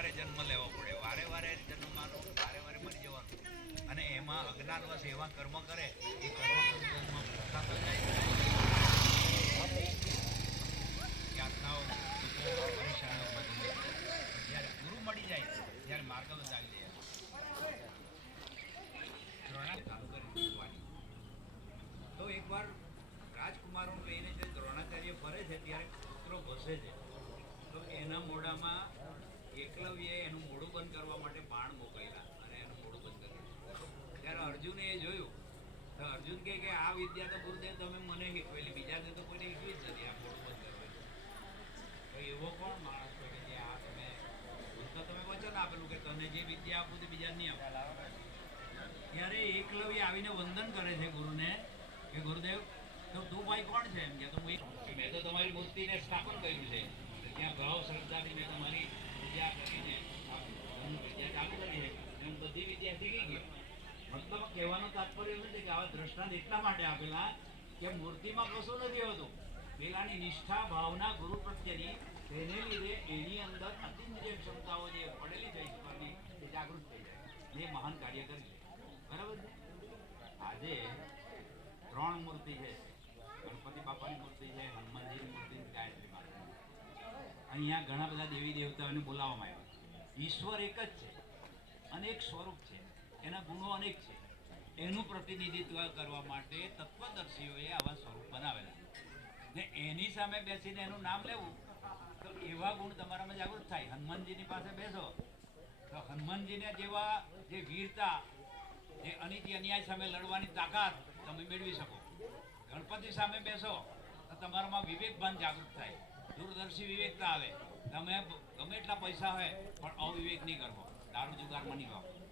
વારે જન્મ લેવો પડે. વારે વારે જન્મ જન્મવાનો વારે વારે મરી જવાનું. અને એમાં અજ્ઞાનવશ એવા કર્મ કરે, એ કર્મ જન્મ તો જ્યારે ગુરુ મળી જાય, ત્યારે માર્ગ બતાવી દે. તો એકવાર રાજકુમારો લઈને જે દ્રોણાચાર્ય ફરે છે, ત્યારે પુત્રો ભસે છે. તો એના મોઢામાં એકલવ્યએ એનું મોઢું બંધ કરવા માટે બાણ મોકલ્યા અને એનું મોઢું બંધ કર્યું ત્યારે અર્જુને એ જોયું, તો અર્જુન કહે કે, આ વિદ્યા તો ગુરુદેવ, તમે મને શીખવેલી બીજાને તો કોઈને શીખવી જ નથી આ મોઢું બંધ કરવાનું. તો એવો કોણ માણસ છે કે જે આ તમે તો તમે વચન આપેલું કે તને જે વિદ્યા આપું તે બીજા નહીં આપે. ત્યારે એકલવ્ય આવીને વંદન કરે છે ગુરુને કે, ગુરુદેવ, તો તું ભાઈ કોણ છે? એમ કે, તો મેં તો તમારી મૂર્તિને સ્થાપન કર્યું છે. ત્યાં ભાવ શ્રદ્ધાથી મેં તમારી બધી કે આવા કશું નથી હોતું. પેલાની નિષ્ઠા, ભાવના, ગુરુ પ્રત્યેની તેને લીધે એની અંદર અતિન્દ્રિય ક્ષમતાઓ જે પડેલી છે ઈશ્વરની જાગૃત થઈ એ મહાન કાર્ય કરી છે. બરાબર આજે ત્રણ મૂર્તિ છે ગણપતિ બાપાની મૂર્તિ છે હનુમાનજીની મૂર્તિ છે, ગાયત્રી માતાની અહીંયા ઘણા બધા દેવી દેવતાઓને બોલાવવામાં આવ્યા. ઈશ્વર એક જ છે અનેક સ્વરૂપ છે. એના ગુણો અનેક છે. એનું પ્રતિનિધિત્વ કરવા માટે તત્વદર્શીઓએ આવા સ્વરૂપ બનાવેલા. ને એની સામે બેસીને એનું નામ લેવું, તો એવા ગુણ તમારામાં જાગૃત થાય. હનુમાનજીની પાસે બેસો. તો હનુમાનજીને જેવા જે વીરતા, જે અનિતિ અન્યાય સામે લડવાની તાકાત તમે મેળવી શકો. ગણપતિ સામે બેસો, તો તમારામાં વિવેકભાન જાગૃત થાય. દૂરદર્શી વિવેકતા આવે. તમે ગમે એટલા પૈસા હોય, પણ અવિવેક નહીં કરવો. દારૂ જુગારમાં નહીં વાપરો.